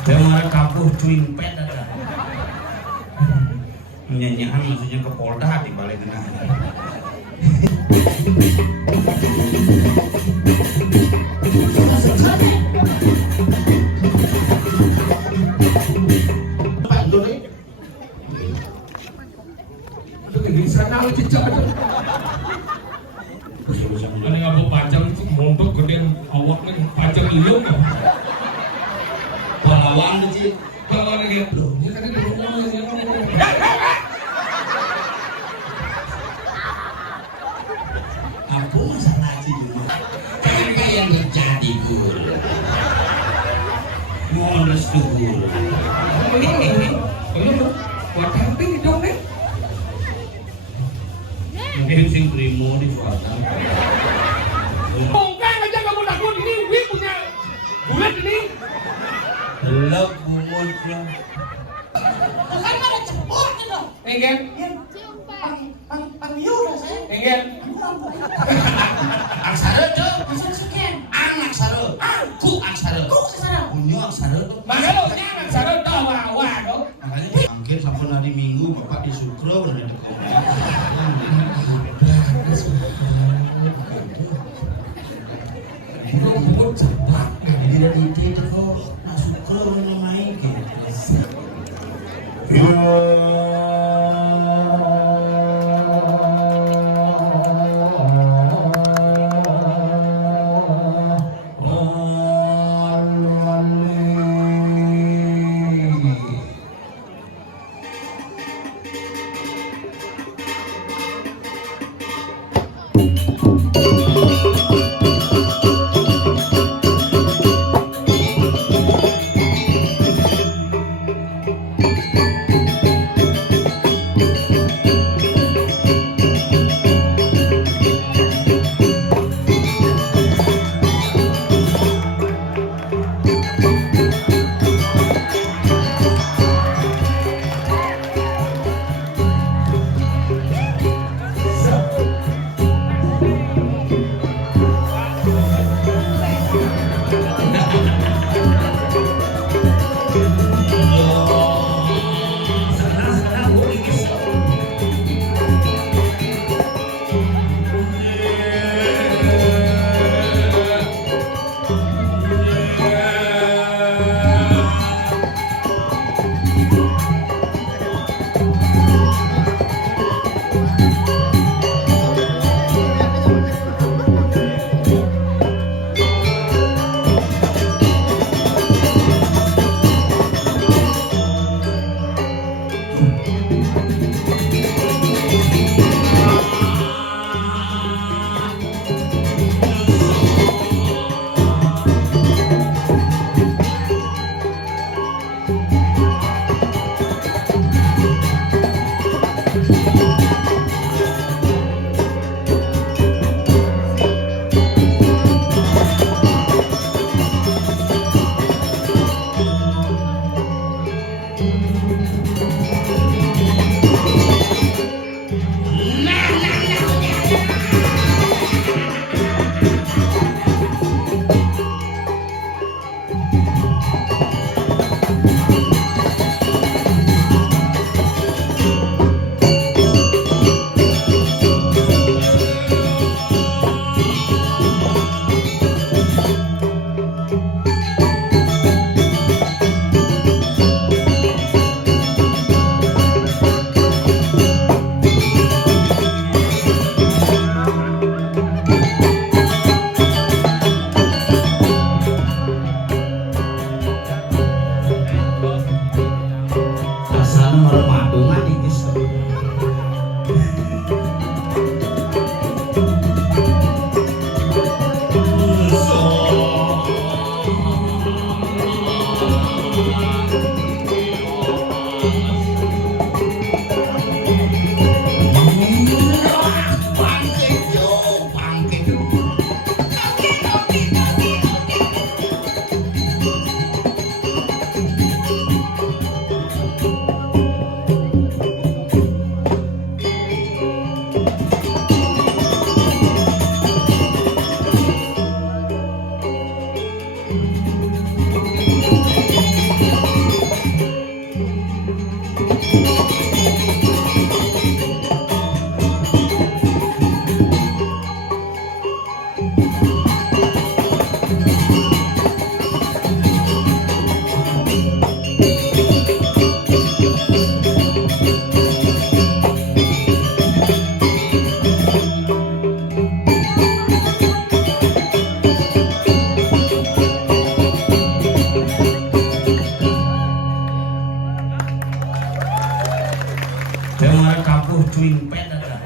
Demara kapuh cuing pet ada. Nyanyian maksudnya ke Polda di Balai Tengah. Pak Doni. Aduh ini sana cicak. Ini ngapa panjang montok gede awak nih panjang liung ya. Pahlawan tuh sih. Kalau ada gitu, dia kan itu Apa masalah sih dulu? Kan yang terjadi guru. Modus tuh guru. ini, buat camping dong nih. Mungkin sing primo di swasta. Bongkar aja kamu lakukan ini, Wih punya bulat ini. Belum bumutnya. Kan ada cepur gitu. Enggak, Panggiura saya. enggak. Aksara tuh. Masuk sekian. Aksara. Ku aksara. Kok kesana? Unyu aksara tuh. Makanya jangan sarut tahu awak dong. Makanya mungkin sampai hari Minggu Bapak di Sukro benar di Bukut cepat. Tidak di itu kok. Nah Sukro namanya gitu. cuing pet ada.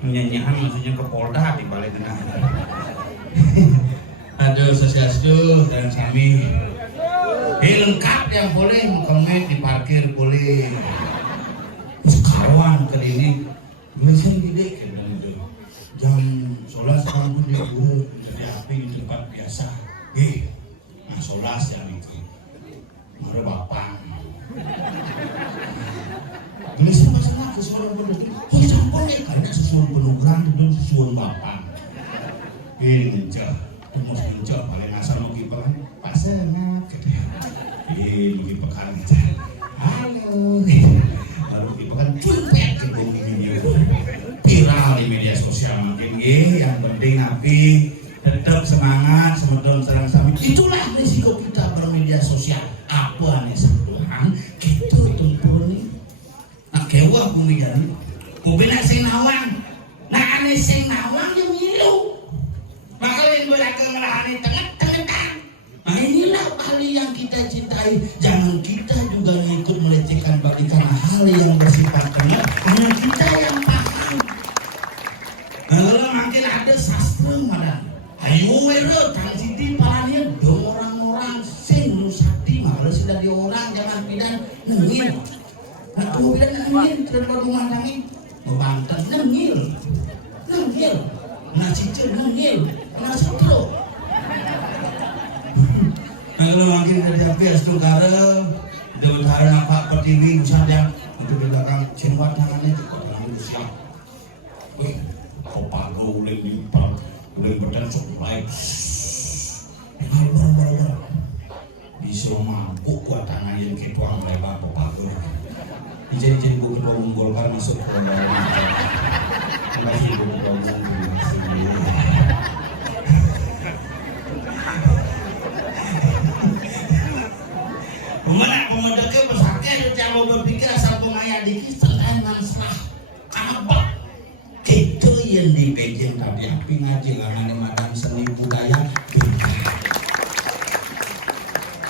Nyanyian maksudnya ke Polda di balik kena. Aduh sosiastu dan sami. Lengkap yang boleh mengkomet di parkir boleh. Sekarang ke ini biasanya gede kan itu. Jam 11 kamu di guru jadi api di tempat biasa. Nah 11 yang itu. Mare bapak. Biasanya masalah kesuruhan penuh. Oh campur ya karena susun penugaran dan susun bapak. Ngencah, terus ngencah paling asal mau kipas pasangan gitu ya. Mungkin pekan gitu. Halo, baru kipas cumpet gitu video. Viral di media sosial makin yang penting api tetap semangat semedon serang sami. Itulah risiko kita bermedia sosial. Apa nih sebetulnya gitu tempur nih. Nah kewah bumi jadi. Bumi nak sing nawang. Nah ane sing nawang yang ngilu. Maka yang berlaku melahani tengah-tengah. Nah inilah hal yang kita cintai. Jangan kita juga ikut melecehkan bagi karena hal yang bersifat tengah. Hanya kita yang paham. Kalau makin ada sastra mana? Ayo wero tang siti palanya dong orang-orang sing nusati malah sudah di orang jangan pidan nengil. Nah tuh pidan nengil terlalu rumah Banten nengil. Nah cicil nengil. Nah setro. Kalau makin dari api astu gara, dapat hari nampak pertiwi misalnya untuk belakang cenwat tangannya juga tangan siap. Wih, kopago udah lipat, udah berdan sok mulai. Benar. Bisa mampu kuat tangan yang ketuang lebar kopago. Jadi buku ketua menggolkar masuk ke dalam. Terima kasih buku ketua Mana pemodoknya pesakit cara berpikir asal pengayat dikit selain masalah apa itu yang dipegang tapi api ngaji karena madam seni budaya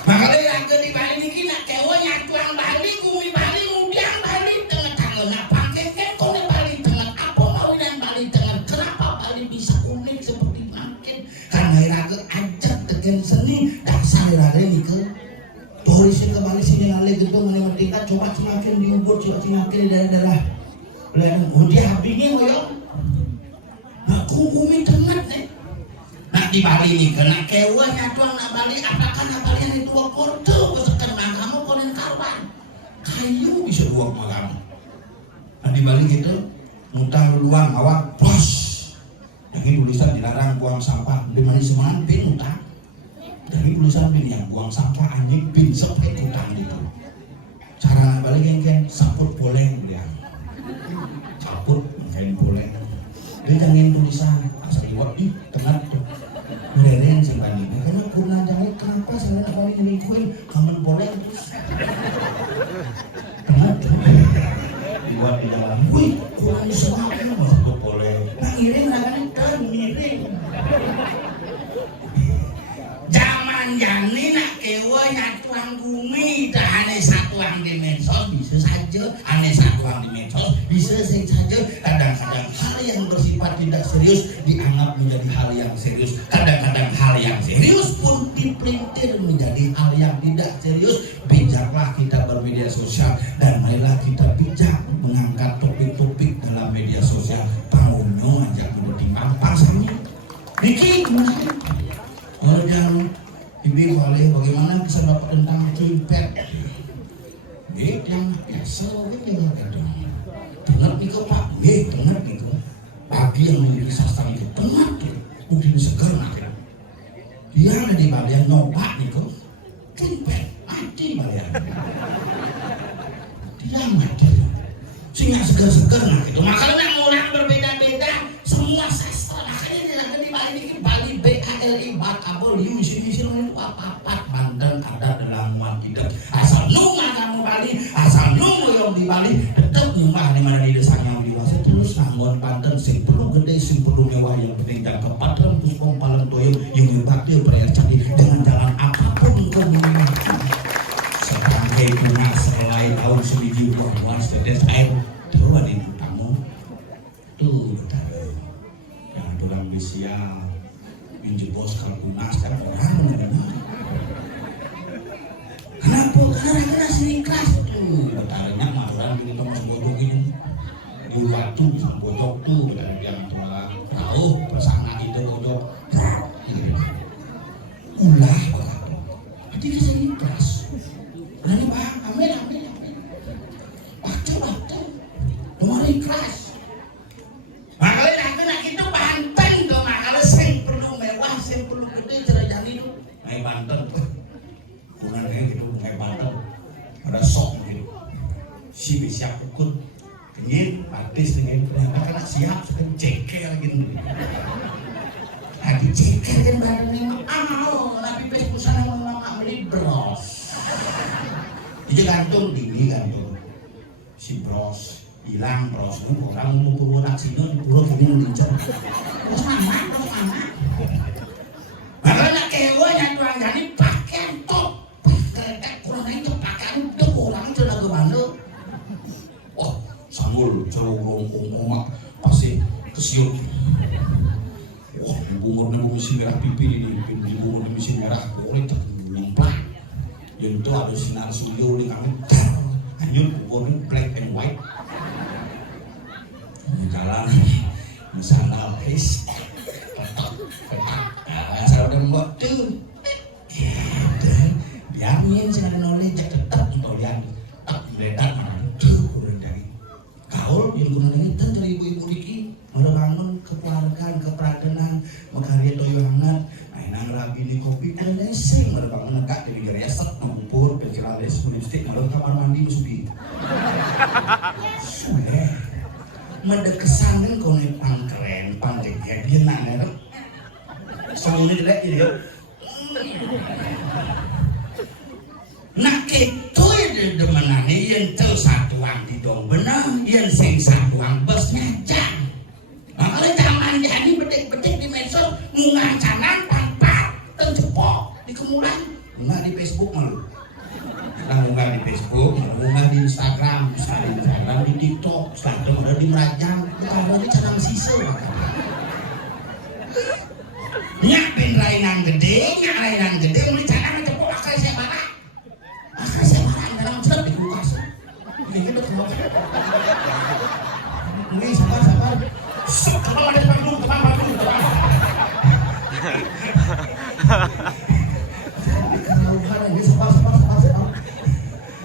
makanya yang ke di Bali ini nak kewanya tuang Bali kumi Bali mudiang Bali tengah tanggal nak pakai kekong di Bali tengah apa mau dan Bali tengah kenapa Bali bisa unik seperti makin karena raga ajak tekan seni dasar raga ini ke polisi ke Bali sini ngalih gedung menempat tingkat coba semakin diubur coba semakin daerah-daerah dia habisnya moyong nah kumi tengah nih nah di Bali ini kena kewanya tuang nak Bali apakah nak Bali yang itu korto kesekan kamu konen karban kayu bisa dua kamu nah di Bali gitu mutang luang awak bos yang tulisan dilarang buang sampah di mana semuanya bin mutang dari tulisan bin yang buang sampah anjing bin sepet hutang itu cara balik yang saput boleh dia saput kain boleh dia jangan tulisan asal diwak di tengah tuh mereka sebenarnya karena kurang jangan kenapa saya nak balik ngelikuin kamen boleh tengah tuh diwak di dalam wih kurang semangatnya saput boleh nah iring rakannya kan miring yang ini nak kewanya tuang bumi dah aneh satuang di medsos bisa saja aneh satuang di medsos bisa saja kadang-kadang hal yang bersifat tidak serius dianggap menjadi hal yang serius kadang-kadang hal yang serius pun dipelintir menjadi hal yang tidak serius bijaklah kita bermedia sosial dan marilah kita bijak mengangkat topik-topik dalam media sosial pangunyo aja kudu dimampang samnya Niki gimana kalau jangan Ibu boleh bagaimana bisa dapat tentang cumpet? Dia yang biasa, dia yang kadang. Dengar itu Pak, dengar itu. Bagi yang memiliki sastra itu, dengar itu. Mungkin segar nanti. Dia ada di bagian nyoba itu, cumpet mati bagian. Dia mati. Sehingga segar-segar nanti itu. Makanya orang berbeda-beda, semua sastra. Makanya dia ada di Bali BALI bakabul yusin apa-apa Banten ada dalam muat hidup asal nunga kamu Bali asal nungu yang di Bali tetap nyumbah di mana di desanya yang dewasa terus nanggon Banten sing perlu gede sing perlu mewah yang penting dan kepatran puspong paling toyo yang berbakti perayaan cantik dengan jalan apapun kau memiliki sekarang Pakai bunga selai tahun 1900 tetes air tuh ada yang tamu tuh betara yang orang Malaysia menjebos kalkunas kan orang namanya kenapa? Karena kena sini kelas tuh betaranya mah orang ini kamu sebodok ini di batu sama bodok tuh betara yang tua tahu pasangan itu bodok ulah begitu jadi kesini kelas berani bang, amin. Waktu, kemarin keras. Makanya nak kita Banten tuh, makanya saya perlu mewah, saya perlu gede cerajang itu. Naik Banten tuh, bukan kayak gitu, naik Banten. Ada sok gitu, si siap ikut, kenyit, artis dengan, karena siap, sekarang cekel gitu. Hati cekel kan badan ini, tapi Facebook sana mau beli bros. Jadi gantung dini gantung si bros hilang bros orang mau puru naksino di puru kini mengincar terus mama makanya kewanya tuang jadi pakaian top keretek kurang itu pakaian itu kurang itu lagu bandel wah sanggul celurung omak pasti kesiut wah bungur misi merah pipi ini bungur misi merah boleh nyemplak yang itu ada sinar suryo di kami hanyut bukan black and white jalan misalnya guys saya udah buat tuh biarin sih ada knowledge tetap untuk lihat tak meledak tuh kurang dari kaul yang kemana itu dari ibu-ibu Diki bangun kekeluargaan keperadenan makarya toyo hangat nang rabi di kopi kan leseng malah bangun negak dari gereset mengumpul berkelalis lipstik malah kamar mandi musuhi sudah mendekesan kan kau nih pangkeren pangdeget dia nanya kan semuanya jelek jadi nak itu ya demenane yang tel satuan di dong benang yang sing satuan bos nyajang makanya zaman jadi bedek-bedek di medsos mungang canan jepok di kemulan munggah di Facebook malu kita munggah di Facebook munggah di Instagram di TikTok setelah itu ada di Merajang kita ada di Canang Sisa nyak bin rainan gede mulai Canang jepok akal saya marah dalam cerap di kulkas ini kita kenapa ini sabar kepala ada depan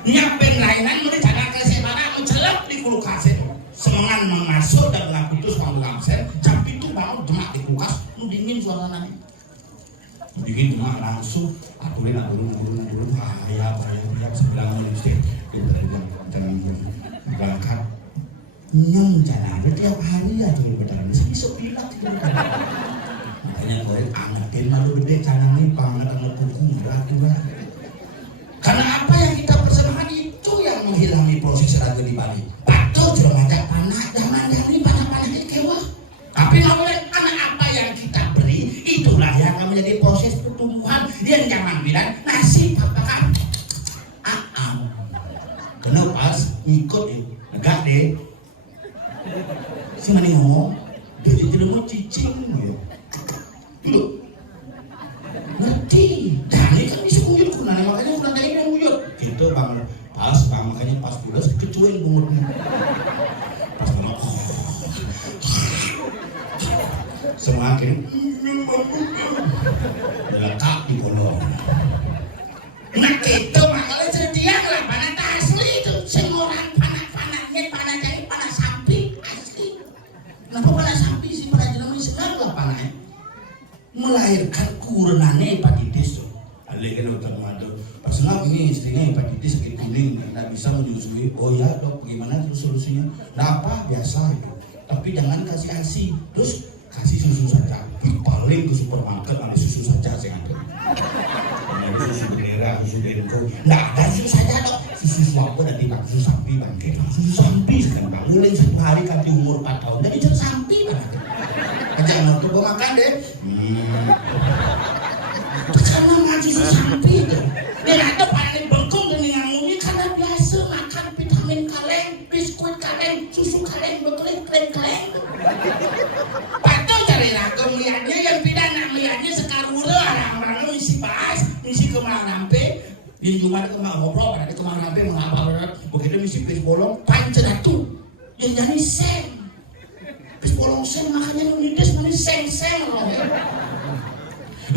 nyapin lainan mulai jangan kasih mana mencelap di kulkas itu semangat masuk dan mengakutus mengambil absen jam itu baru demak di kulkas lu dingin suasananya dingin demak langsung aku lihat dulu bahaya sebelah listrik jangan berangkat nyem jangan tiap hari ya tuh betul besok bilang makanya gue angetin malu gede canang nih pangat buku berat karena apa yang kita persembahkan itu yang menghilangi proses raga di Bali patuh cuma ngajak panah jangan ini panah-panahnya kewah tapi ngomongin anak apa yang kita beri itulah yang akan menjadi proses pertumbuhan yang jangan bilang nasib apakah kenapa ngikut negak deh si mana ngomong dia tidak mau cicing dulu ngerti dan ini kan bisa nguyut kunanya makanya udah dari yang nguyut gitu bang makanya pas pulas kecuali umurnya pas ngomong semakin lekat di kolong nah gitu makanya cerdiak lah panah asli itu semua orang panah-panahnya panah jadi panah sapi asli kenapa panah sapi sih panah jenama senang lah panahnya melahirkan kurenane hepatitis tuh. Alegin dokter Mado. Pas ngap ini istrinya hepatitis sakit kuning, tidak bisa menyusui. Oh ya dok, bagaimana terus solusinya? Nah apa biasa itu. Tapi jangan kasih ASI. Terus kasih susu saja. Paling ke supermarket ada susu saja saya ada. Ada susu bendera, susu denko. Nah ada susu saja dok. Susu suapo dan tidak susu sapi bangke. Susu sapi sekarang bang. Mulai 1 hari kanti umur 4 tahun. Jadi susu sapi bang. Jangan tuh makan deh. Karena ngaji sapi itu. Dia ada paling bengkong dan ngamuknya kan Di Jumat ke mak ngobrol pada di kemana apa mengapa begitu misi pis bolong panceratu yang jadi seng pis bolong seng makanya nulides mana seng loh.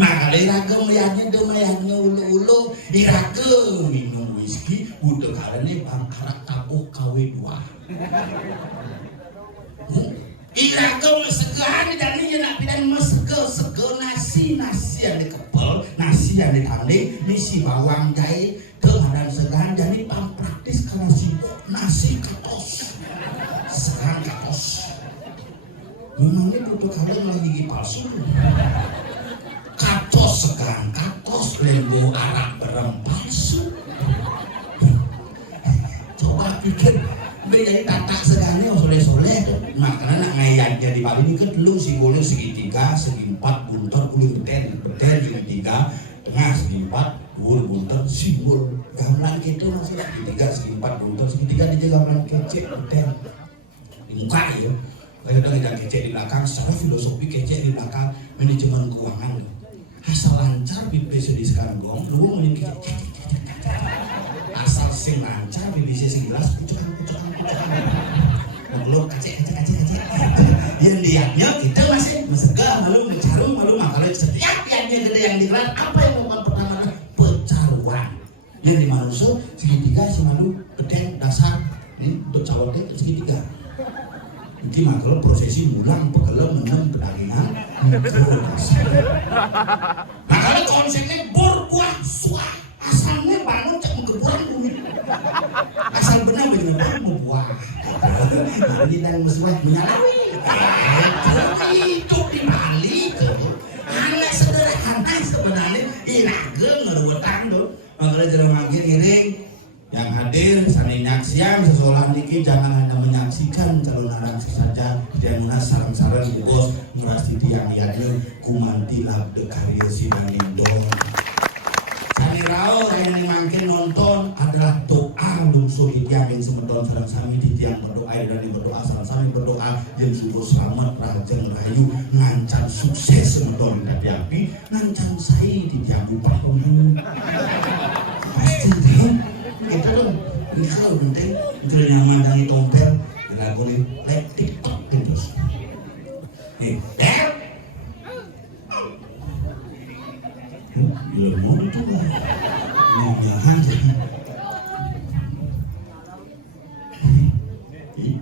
Makanya iraga melihatnya ulu-ulu iraga minum whisky udah karena bangkarak tabuh KW2 iraga mesegahan dan ini nak pindah mesegel nasi yang dikepel nasi yang ditanding misi bawang jahe keadaan segahan jadi praktis karena sibuk nasi katos sekarang katos memangnya tutup kalian lagi gigi palsu katos segang katos lembu arak berem palsu coba pikir jadi tatak segane soleh makanya nak ngayaknya di Bali ini kan dulu si boleh segitiga segi empat buntot kulit betel segitiga tengah segi empat dua buntot simbol gamelan gitu maksudnya segitiga segi empat buntot segitiga dia gamelan kecek betel di muka ya kayak udah kita kecek di belakang secara filosofi kecek di belakang manajemen keuangan asal lancar bisa di sekarang gong lu mau kecek asal sing lancar bisa sing jelas pucukan belum kacek yang diaknya kita masih mesegah malu mencarung malu makanya setiap yang gede yang digelar apa yang melakukan pertama pecaruan yang di manusia segitiga si malu gede dasar ini untuk cawatnya segitiga nanti makanya prosesi mulang pegelam menang pedagingan makanya konsepnya berbuah suah asalnya bangun cek menggeburan bumi asal benar-benar membuah Bali dan musibah menyalawi itu di Bali anak sederhana sebenarnya iraga ngeruwetan tuh makanya jalan magir iring yang hadir saling nyaksian seseorang niki jangan hanya menyaksikan calon narasi saja dan munas sarang-sarang di bos merasti tiang liatnya kumanti labde karya sidang indong Sanirao yang dimangkin nonton adalah doa lungsuh itiang yang semeton sarang sami titiang berdoa dan berdoa sarang sami berdoa yang subuh selamat rajeng rayu ngancam sukses semeton di api ngancam saya titiang upah pembunuh pasti deh itu dong ini kalau penting itu nyaman dari tompel dilakukan like TikTok terus mau itu lah mau jalan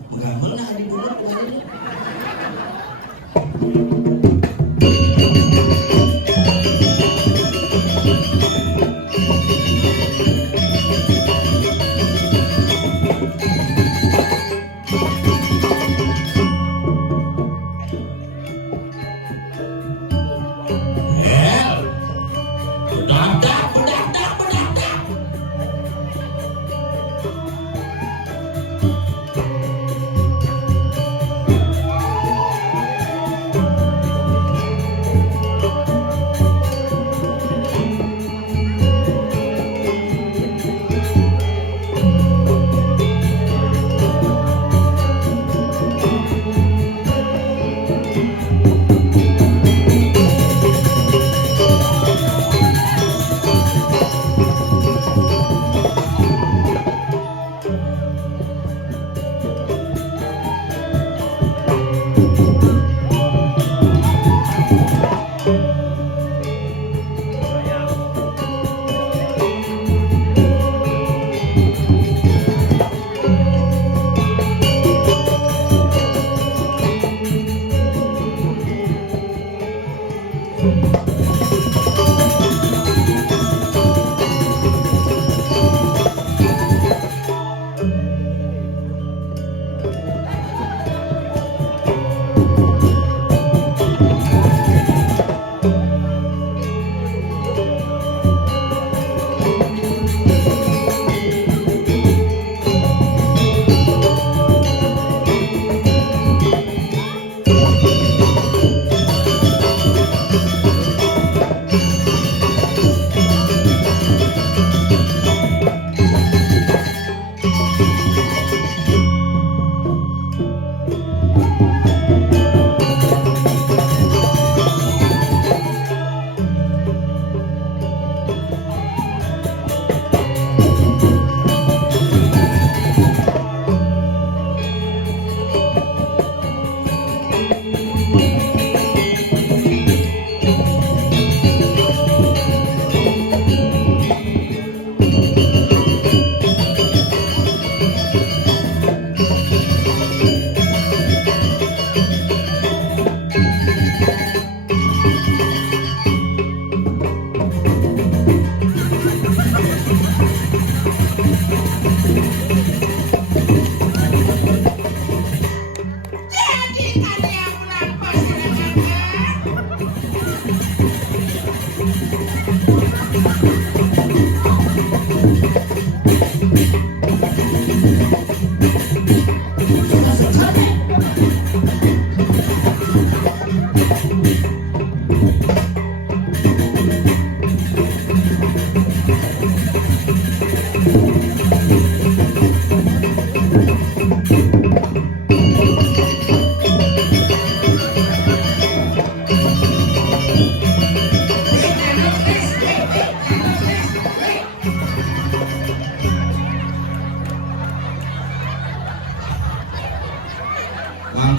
bagaimana di bulan ini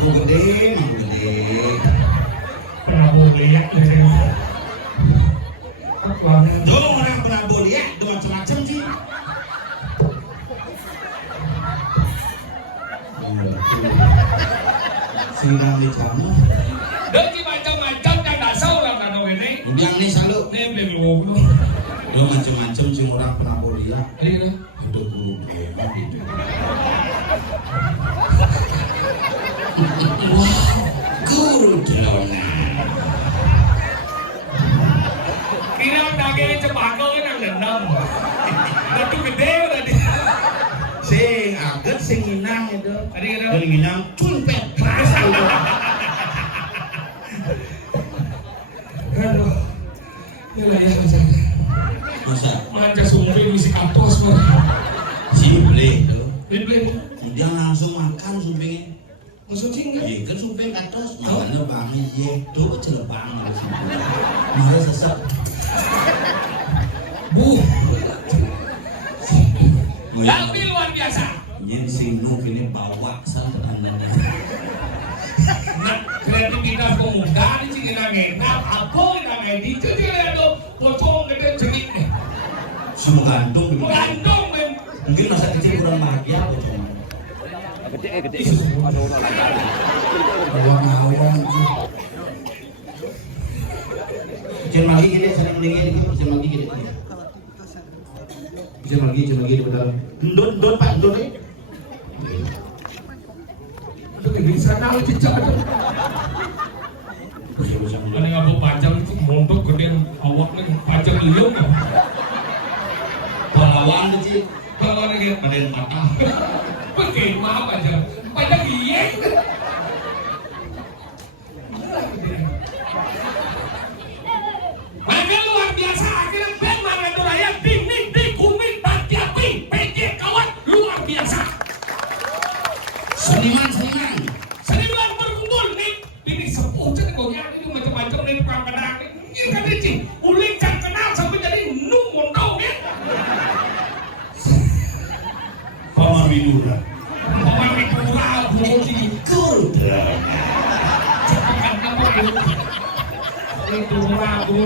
Mampu gede, mampu gede. Prabowo lihat dari kekuatan. Tuh orang Prabowo lihat, tuh macam-macam sih. Sirang di sana. Dari macam-macam dan dasar orang kado ini. Udah nih selalu. Nih beli ngobrol. Tuh macam-macam sih orang Prabowo lihat. Iya. Itu guru hebat itu. Guru celana. Kira daging cemako kan ngendam. Batu gede tadi. Sing aget sing inang itu. Tadi kira Yang inang cumpet keras itu. aduh. Ya masa. Masa Manja sumping misi katos mah. simple itu. Beli. Dia langsung makan sumpingnya. Maksud singkat. Iya kan sumping katos. Makanya bangi itu celebang harus itu. Masa sesek. Bu. Tapi luar biasa. Yen sing nuk ini bawa sangat anda. Nah, kreativitas pemuda di sini ngenap apa yang di itu dia ada pocong gede cerik nih. Semua gantung. Mengandung men. Mungkin masa kecil kurang bahagia pocong. Gede. Aduh, Awang-awang itu. Kecil lagi gini, sering meninggi dikit, kecil lagi gini. Kecil lagi betul. Don Pak, don ya. Itu kayak bisa naik cicak itu. Ada ngapa panjang itu montok gede awaknya panjang liung. Pahlawan kecil. Kalau lagi Paden patah. bagaimana panjang panjang iya. Mereka luar biasa akhirnya band Marga Raya dingin di kumit tatiapi PJ kawan luar biasa. Seniman. Seniman berkumpul nih ini sepuh jadi goyang ini macam-macam nih perang ini kan Ricci uling can kenal sampai jadi numun tau ya. Paman Bidura. Paman Bidura Buji Kurda. cepetan apa itu ragu.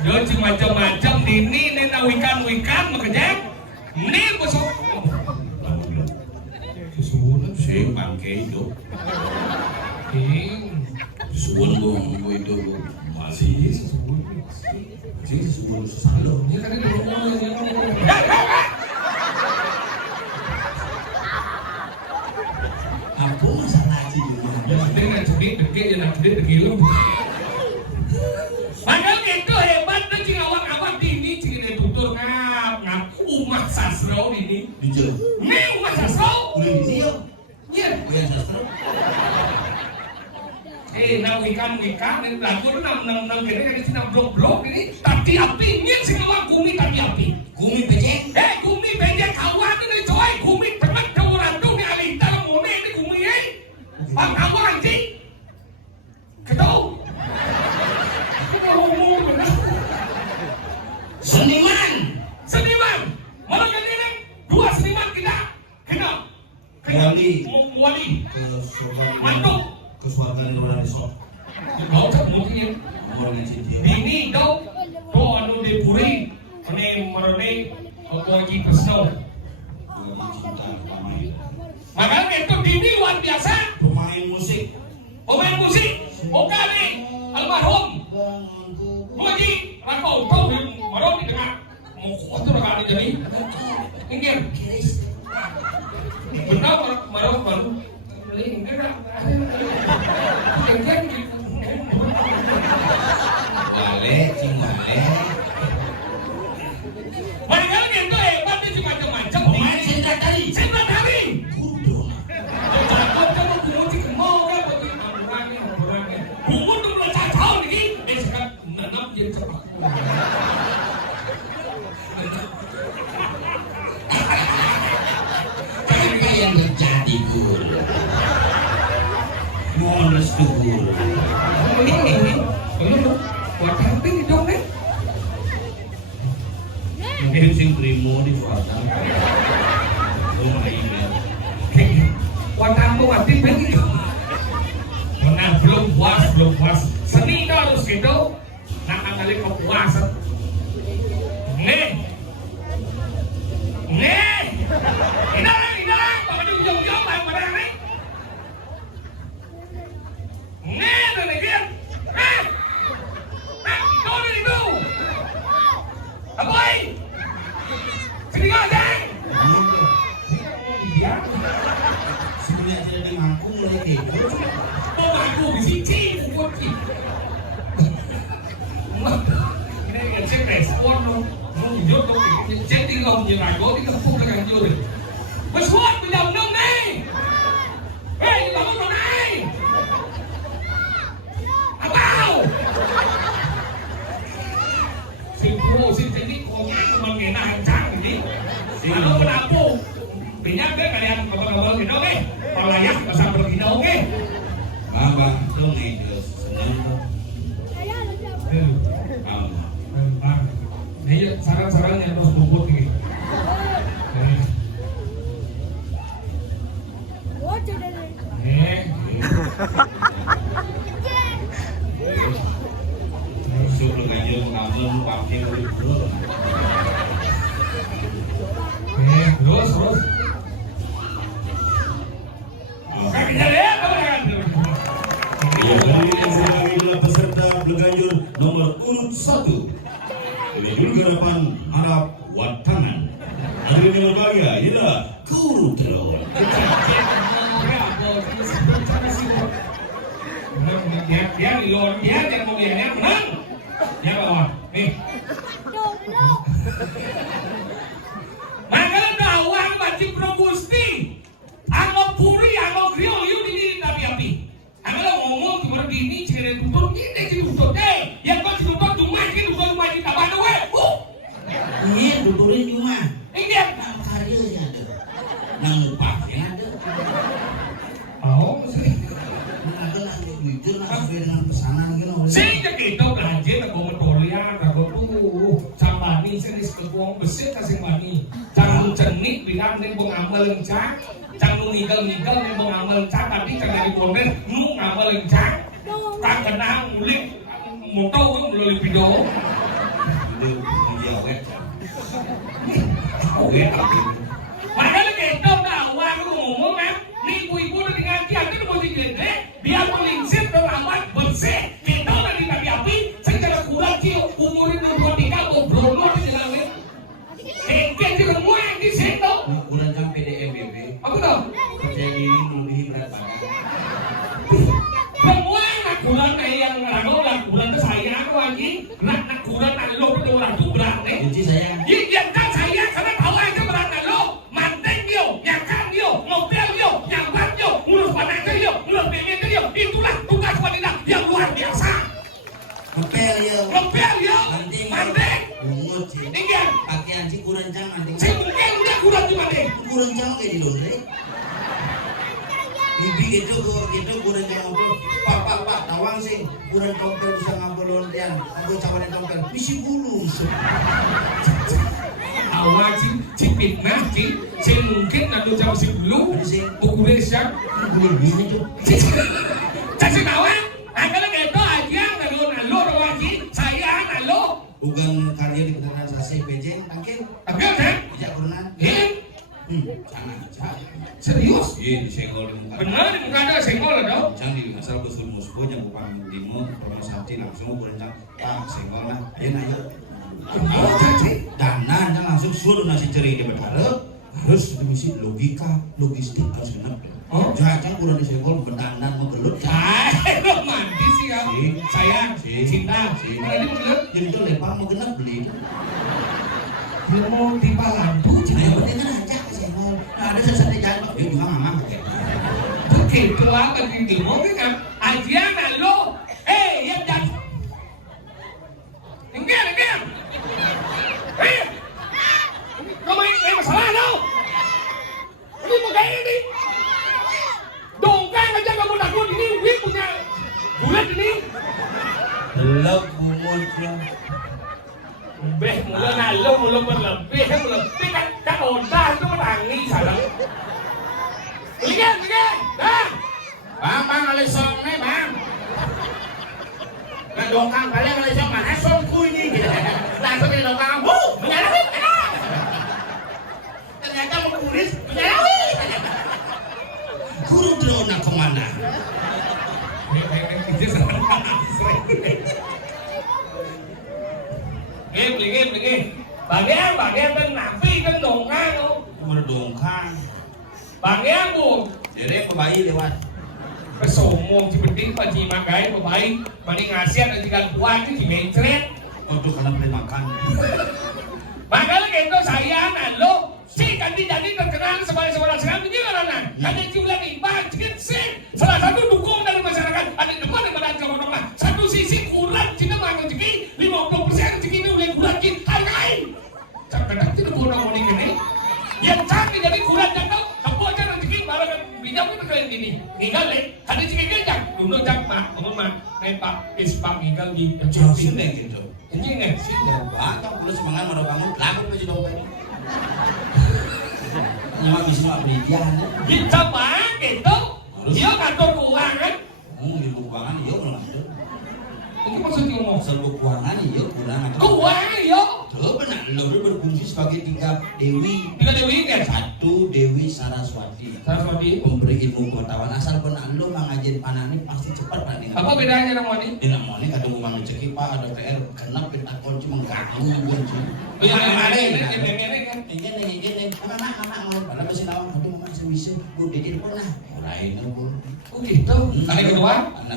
Yo macam-macam ini nena wikan makanya ini besok susunan Si bangke itu. Suwon gua itu masih suwon selalu. ini kan itu Aku masalah sih dengan sedih deket jangan sedih degil. Padahal itu hebat tuh cing awak-awak ini cing ini tutur ngap umat sastra ini. Jujur. Ini umat sastra. Udah di dia. Iya. Udah sastra. Nang ikan ini lagu nam kira kan itu nam blok ini tapi api ini sing awak gumi tapi api. Kumi becek. Gumi bejek kawan ini coy gumi teman kemurantung ni alita mone ini gumi bang kawan sih. Ketau. Seniman. Malah kali ini dua seniman kita. Wali. Wali. Mantuk. Kesuargaan itu ada di sok. Mau tak mungkin. Orang yang cinta. Ini dau. Do anu de puri. Ane marane aku lagi pesno. Orang cinta pemain. Makanya itu Dini luar biasa. Pemain musik. Pemain musik. Oke nih. Almarhum. Lagi. Rakau tahu marah di tengah. Mau kotor kali jadi. Ingin. Benar marah baru. Wale, cing wale. Mereka itu hebat itu macam-macam. Pemain sekretari. Sekretari. Kudu. Coba musik mau kan bagi amburannya. Bumun tuh belajar tahu nih. Sekarang nanam jadi cepat. Apa yang terjadi guru? Mohon restu guru. Ini. Buat camping dong nih. Mungkin sing primo di suara. Rumah email. Watamu mati begitu. Benar, belum puas. Seni itu harus gitu. Nak kali kepuasan. Nih. Ini lah. Bapak ujung-ujung pada ini. Nih, dia. Itu. Aboy. Sini kau jeng. Iya. Sebenarnya tidak di mangkung mulai gitu. Oh, aku bisi buat ki. Ini kan cek respon dong. Mau hidup dong. Cek tinggal như này có cái phúc là càng nhiều rồi. Mới xuống bây giờ nông này. Ê, tao không còn ai. À bao. Xin technique con mà ngày nào hàng trắng thì đi. Mà nó có nào phụ. Vì nhắc cái này ăn còn thì nó cái. Còn là nhắc là sao được thì đâu cái. Abang, lo nih senang kok. Ini saran-saran yang harus bobot nih. Masuk lo ganjil mengambil pakai dulu. Terus. Inilah peserta berganjil nomor urut 1. Ini dulu gerapan Arab Watangan. Hadirin yang berbahagia, inilah Guru Telur. Dia di luar dia yang mobilnya menang. Ya bawah. Nih. Maka dakwah wajib robusti. Anggo puri, anggo kriol, yuk di tapi api. Anggo ngomong cuma gini, cere tutur ini tutur deh. Yang kau tutur cuma di tabana we. Ini tuturin cuma. Ini dia. Nah, karyanya ada. Nang upahnya ada. Oh, sih. Ada lagi itu sesuai dengan pesanan gitu. Sehingga kita belanja nak bawa dolian, nak bawa tuh, cambani senis kebuang besar kasih mani. Jangan cenik bilang nih mengamal lencang, jangan nigel nih mengamal lencang, tapi jangan dari boner nu ngamal lencang. Tak kenal mulik, motor kan melalui video. Itu menjawab. Oke, tapi makanya kita dakwah ngomong kan, nih ibu-ibu udah tinggal dia kan mau digede, dia melincir teramat bersih. Kita udah di tapi api, secara kurang kio umurin 23 obrol di dalamnya. Kita juga semua yang di situ. Kurang jam PDMBB. Apa tuh? Percaya diri melebihi berat badan. Semua anak kurang kayak yang ngelago lah kurang ke saya aku lagi, nak kurang nak lo itu orang tuh berat deh. Kunci saya. Yang kan saya karena tahu aja berat lo, manten dia, nyakam dia, ngopel dia, nyambat dia, ngurus panah dia, ngurus bebek dia, itulah tugas wanita yang luar biasa. Ngepel ya. Ngopel dia, manten. Bungut sih. Ini dia. Pakaian sih kurang jam anting. Saya mungkin udah kurang di mana? Kurang jam kayak di laundry. Bibi gitu kurang jam apa? Pak, tawang sih kurang tompel bisa ngabul laundryan. Aku cawan tompel. Misi bulu. Awal cipit nah, saya mungkin nanti jam 10 ukur siap. Boleh begini tuh. Saya kawan, agak gitu aja nalo rawati, saya nalo. Ugang karya di peternakan sase bejeng tangkil. Tapi kan? Tidak pernah. Jangan. Serius? Iya, disenggol di muka. Benar, di muka ada senggol ada. Jangan di asal besul musuh yang bukan dimo promo sate langsung berencang. Pak, senggol lah. Ayo. Oh, jadi Dana langsung suruh nasi ceri di betara. Harus misi logika, logistik harus benar. Oh, Jangan kurang disenggol bedanan menggelut. romantis sih kamu. Sayang, cinta. Mana ini menggelut? Jadi itu lepang mau genap beli. Dia mau tiba lampu. Yang penting kan aja senggol. Ada sesuatu jalan. Dia juga mama. Begitu akan mau kan? Aja nalo. Yang jangan. Enggak. Kamu ini masalah tau? Ini mau kayak ini. Dongkang aja kamu lakukan ini, wih punya bulat ini. Belum bungutnya. Mulai nalo, mulai berlebih kan kan ondah itu menangis salah. Lihat. Dah. Bang, alisong nih, Bang. Nah, dongkang kalian alisong mana song kuy nih. Langsung di dongkang, menyalawi. Ternyata mengulis, menyalawi. Guru drone kemana? Game. Bagian kan napi kan dongkang. Mana dongkang? Bagian bu. Jadi pembayi lewat. Kesomong seperti pagi makai pembayi. Mending ngasih ada tiga buah itu dimencret. Untuk karena beli makan. Makanya gitu saya lo si kanti jadi terkenal sebagai sekarang ini karena ada jumlah ibadit sih salah satu dukung dari masyarakat ada depan yang berada di rumah satu sisi kurang kita mau rezeki 50% rezeki itu udah kurang kita hargain kadang tidak boleh ngomong ini yang canggih jadi kurang jatuh kamu aja rezeki malah bijak itu kayak gini tinggal deh ada rezeki kerja dulu jak mak nempak ispak tinggal di Jauhin deh gitu. ini nggak sih Bang, perlu semangat mau kamu laku aja dong Pak. Nyawa bisa nggak berikan ya? kita mah gitu dia ngatur keuangan Ilmu keuangan iya belum ada. itu maksudnya ngomong Ilmu keuangan iya kurang ada. keuangan yo Tuh benar, lo berfungsi sebagai tiga dewi. tiga dewi kan Satu Dewi Saraswati. Saraswati Memberi ilmu pengetahuan asal benar lo mengajin panani pasti cepat pada dengan. apa bedanya dengan ini Di namanya kadang ngomong rezeki Pak ada PR kenapa kita kunci mengganggu kunci. ini kan Ini, anak mau pada masih lawan, aduh mama sebisa, bu dikit pun lah, mulai bu. oh gitu anak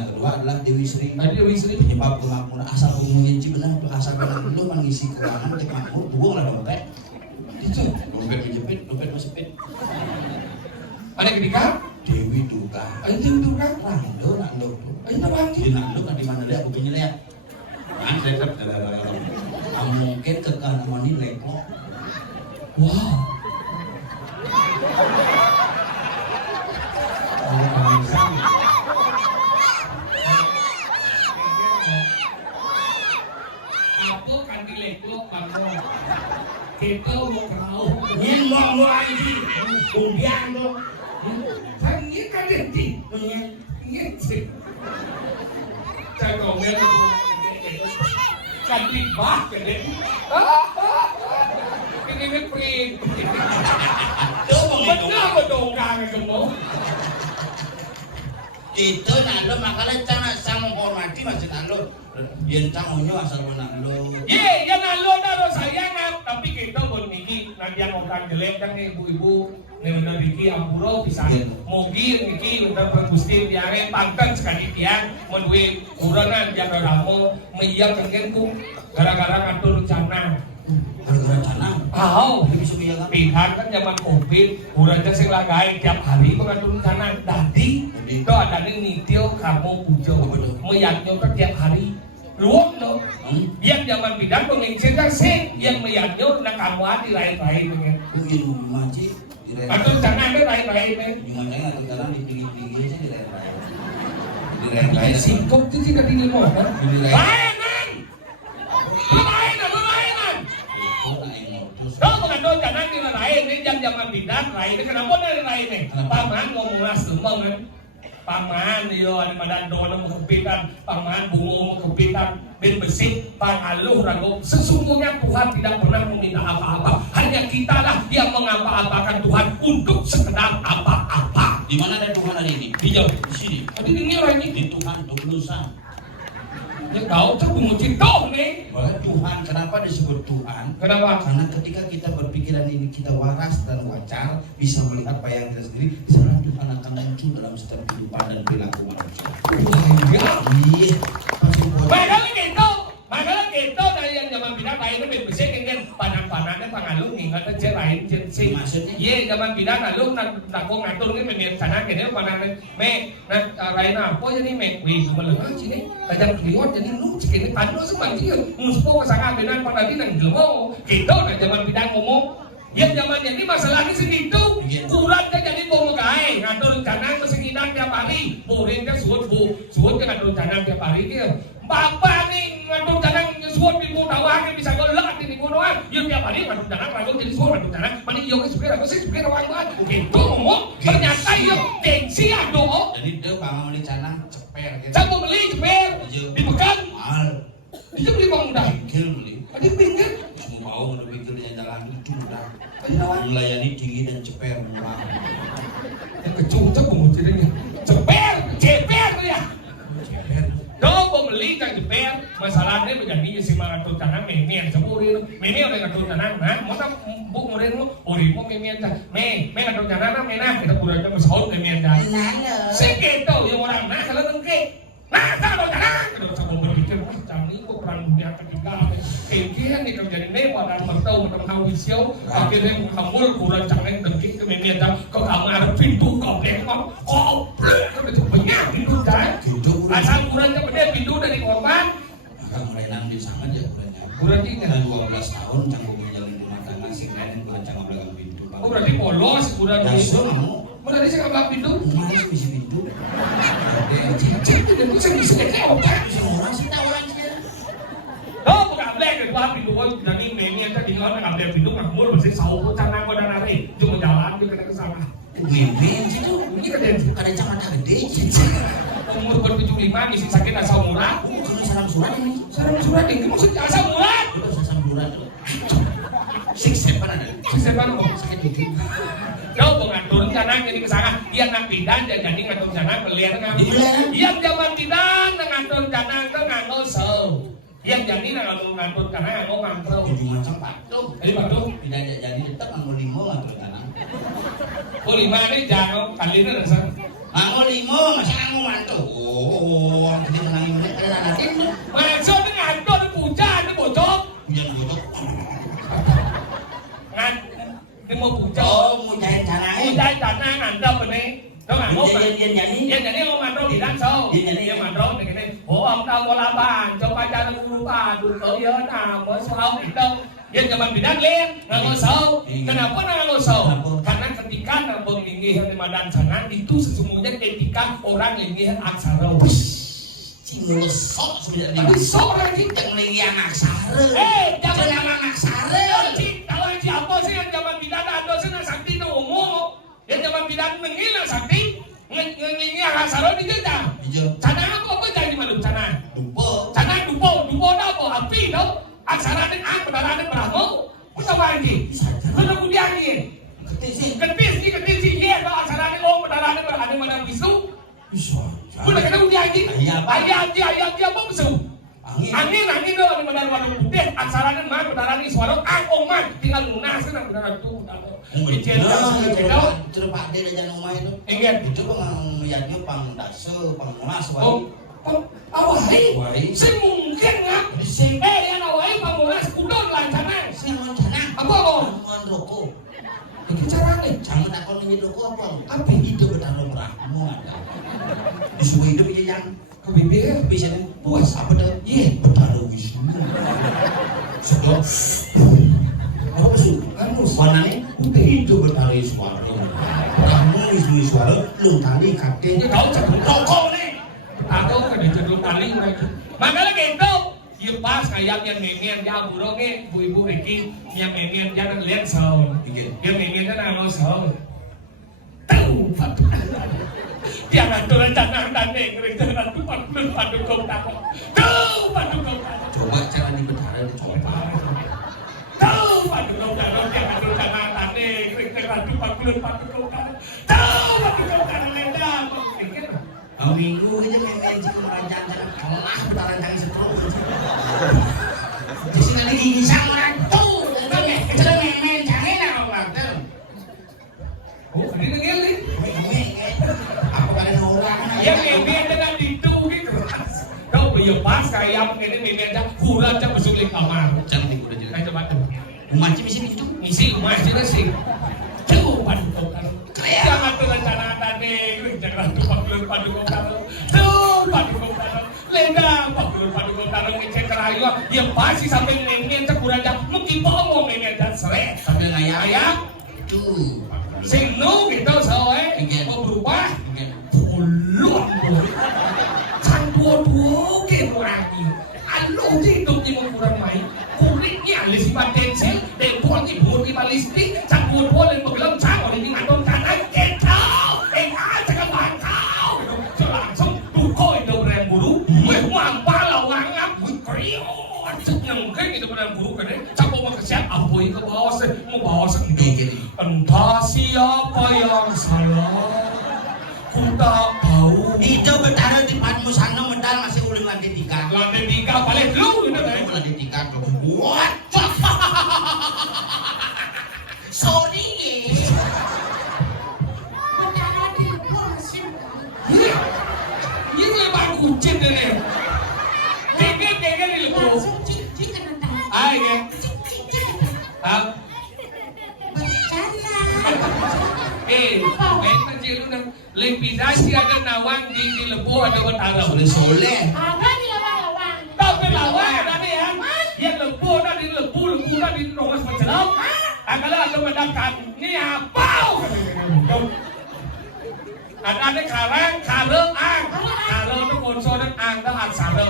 kedua adalah Dewi Sri. ada dewi sri Penyebab kemakmuran asal umumnya benar, asal benar dulu mengisi keuangan cek makmur, buang lah dompet. itu Dompet menjepit, dompet menjepit. anak ketiga Dewi Duka. itu kan Rando. itu lagi Di Nando kan di mana dia bukunya lihat. Mungkin kekanan ini lekok. wow aku kan dileklo kamu kita mau kau Ini mau lagi, kemudian dong. kan ini kan jadi ini sih saya ngomel kan dibah jadi ini print benar bedongkang semua Itu nalo makanya jangan sama menghormati masih nalo. Yang tamunya asal menalo. ye ya nalo nalo sayangan tapi kita pun niki nanti yang orang jelek kan ibu-ibu nih udah Riki Ampuro bisa mogi niki udah bergusti tiare pangkat sekali tiang menduit uranan yang ramo meyak kengenku gara-gara ngatur rencana Gara-gara canang. Aho, Dia bisa bilang pilihan kan zaman covid urang teh sing lagain tiap hari mengatur rencana dadi itu ada nih nitil kamu pujo meyaknya kan tiap hari luang no yang zaman bidan pengingsin kan sih yang meyaknya nak kamu hati lain-lain dengan ilmu maji. atur rencana kan lain-lain Cuma saya nggak sekarang di tinggi-tinggi aja di lain-lain. Di lain-lain. singkop itu tidak tinggi mau kan Di lain. lainan Itu naik motor. kau mengatur rencana di lain ini yang zaman bidan lain kenapa dari lain nih paman ngomonglah semua kan paman yo ada madan dono kepitan paman bungo kepitan ben besi pangaluh rago sesungguhnya Tuhan tidak pernah meminta apa-apa hanya kita lah yang mengapa-apakan Tuhan untuk sekedar apa-apa Di mana ada Tuhan hari ini? di jauh Di sini. tadi ini orang ini Di Tuhan untuk Nusa. yang tahu tuh mengucit toh nih Oleh Tuhan, kenapa disebut Tuhan? kenapa Karena ketika kita berpikiran ini kita waras dan wajar, bisa melihat bayangan kita sendiri, sebenarnya Tuhan akan muncul dalam setiap kehidupan dan perilaku manusia. ya Iya, pasti buat. Makanya kita dari yang zaman bidan lain itu besi kan panan-panannya pangaluh ingat aja lain sih Maksudnya? iya zaman bidan lalu nak ngatur ini memang sana kene panan me lain apa jadi me wih sebelah sini kajang kliwat jadi lu cikini tanu semanti muspo kesana bidan panadi nang jelmo kita dari zaman bidan ngomong yang zamannya ini masalahnya segitu kurang kan jadi pemugai ngatur rencana kesekitar tiap hari burin kan suut kan ngatur rencana tiap hari dia bapak nih ngatur rencana suut di muda bisa golak di muda doang. Ya tiap hari ngaduk tanah, lalu jadi semua ngaduk tanah. Mani iya ke supir, aku sih supir orang banget. Gitu ngomong, ternyata iya gengsi aduh. Jadi dia bang beli canang ceper gitu. Saya mau beli ceper, dipegang. Mahal. Dia beli bang udah. Pinggir beli. Ada pinggir. Semua mau udah pinggirnya jalan itu udah. Melayani tinggi dan ceper murah. Kecungcep pemutirannya. Ceper tuh ya. Ceper. Đâu beli kan ceper, masalahnya begini si mengatur tanah memian sepuri, memian oleh ngatur tanah, nah, masa buk murid lu, ori mau memian dah, ngatur tanah nah, menah kita pura aja masuk memian dah. Segitu yang orang nah kalau nengke, nah kalau tanah, kalau sama berpikir, jangan ini kok perang dunia ketiga, kemudian nih kalau jadi nih orang bertahu tentang wisio, akhirnya kamu kurang jangan nengke ke memian dah, kau kamu ada pintu kau deh, kau udah banyak pintu dah. Asal kurang kepada pintu dari korban. Akan mulai nang di sana aja kurangnya. Kurang tinggal 12 tahun canggung menjalin rumah tangga sing lain kurang canggung belakang pintu. Oh berarti polos kurang Dan di. so kamu Mana di sini belakang pintu? masih bisa pintu. Cek dan bisa kayak apa? Bisa orang sih tahu orang sih. Oh bukan black itu pintu kau dari memi tadi orang ngambil pintu ngambil bersih sawo canang kau dan hari cuma jalan di kena kesana. Mimpi itu Ini kan dia ada camatan gede. umur ber-75 misi sakit asal murah. Bukan sarang surat ini. Sarang surat ini maksudnya asal murah. Itu sarang surat itu. Six seven ada. Siapa lu? Sakit dikit. Kau mengatur canang jadi kesana. Yang napidan jadi ngatur canang melihat kan. Yang zaman pidan ngatur canang ke nganggo sew. Yang jadi ngatur canang nganggo mantrau. Jadi macam patung. Jadi patung. Tidak jadi tetap nganggo limo ngatur tanah. Oh lima ini jangan kali ini rasa. Nganggo limo masa nganggo mantu. Oh, jadi menang ini ada nanti. Masuk ni ngatur ni puja ni bocok. Punya bocok. Ngan ni mau puja. Oh, mau jalan tanah. Puja tanah ngandap ni. Đó là ngốc Yên jadi. Yên jadi ông ăn rau thì đang sâu. Yên jadi. Em ăn rau thì cái này. Ủa ông đâu có la bàn cho ba cha nó cũng ba đủ cỡ nhớ nào mới sao thì đâu. Yên zaman bidan lên nganggo sâu. Kenapa nganggo sâu? Karena ketika pemilihan Ramadan sana itu sesungguhnya ketika orang ingin aksara. Cingul sok sebenarnya. Tapi sok lagi. Jangan yang aksara. Jangan yang aksara. Kalau siapa sih yang zaman bidan ada sana sakti itu umum. Yang zaman bidan mengilah sakti ngelingi aksara di kita. Sana apa jadi malu sana? Dupo. Sana dupo apa? Api tau? Aksara ni ang pedalanan beramo. Apa lagi? Mana kemudian ni? Ketis ni ye tau aksara ni om pedalanan berada mana bisu? Mana kena kemudian ni? Ayam dia apa bisu? Angin tu di mana mana putih aksara ni mah pedalanan ni suara ang oman tinggal lunas kan pedalanan tu. Terpak dia dah jangan rumah itu. Ingat itu penglihatnya pang dasa, pang molas. Awai, semungkin ngap. Yang awai pamulas kudon lancaran. Siapa sana? Apa kau? Mohon rokok. Ini cara ni. Jangan nak kau minyak rokok apa? Apa hidup bertaruh merahmu ada? Disuruh hidup je yang Kebibir. bisa ni puas apa dah? Ye bertaruh wisu. Sebab apa sih? Kamu warna ni hidup bertaruh suara. Kamu wisu suara, lu tadi kakek. Kau cakap rokok ni. Aku kena cedul kali lagi. Makanya gitu. Yung pas kayak yang memian dia burungnya, ibu Ricky yang memian dia nak lihat sound. Yang memian dia nak sound. Tahu patu. Dia nak turun tanah tanding, jangan tumpah belum padu kau takut. Tahu padu kau takut. Coba cara di betara dicoba. Tahu padu kau takut. Dia nak turun tanah tanding, jangan tumpah belum padu kau takut. Tahu padu kau takut lendang. Minggu aja main cuma jangan kalah betaran tangi setrum. Di sini lagi isang orang tuh, kita main jangan apa waktu. Oh, ini ngeli. Apa kalian orang? Yang memian dengan itu gitu. Kau punya pas kayak ini memian dah kurang dah bersulit kamar. Cantik udah jelas. Kita baca. Umat misi itu. Misi umat jelas sih. Tuh padu kau kan. Jangan tu rencana tadi. Jangan tu padu kau kan. Tuh padu kau kan. Lendang padu kau kan. Ngecek kerayu. Yang pasti sampai memian dah kurang dah. Mungkin bohong memian dah seret. Sambil ngayak. Tuh. Sing nu gitu soalnya mau berubah. Puluhan boleh. Kan dua-dua ke lagi. Alu hidup di kurang main. Kulitnya alis pensil, tempuan ibu di balistik, campur boleh begelam cang oleh di ngadon kanan, kau, jangan bangkau, langsung tukoi do berang buru, mampa lawangap, kriot, nyengkeng itu berang buru kan, campur makasiat, apa yang mau bawa sendiri, entah siapa yang salah, ku tak tahu. Itu bertaruh di padmu sana medal masih ulang lantai 3. Lantai 3 balik lu itu kan. Lantai 3 tuh. What? Sorry. Beneran di kursi. Ini lebar kucing deh. Gege di lebu. Langsung cik kena tangan. Ay ya. Cik. Ah. Bercanda. Benta jiru nang lipidasi ada nawang di lebu ada bertaruh. Soleh. Apa di lawang-lawang? Tapi lawang ada nih ya. Ya lebu ada di nongos mencelam. Agaklah ada mendakan. Ini apa? Ada karang, ang. Kalau itu konsonan ang dan aksara.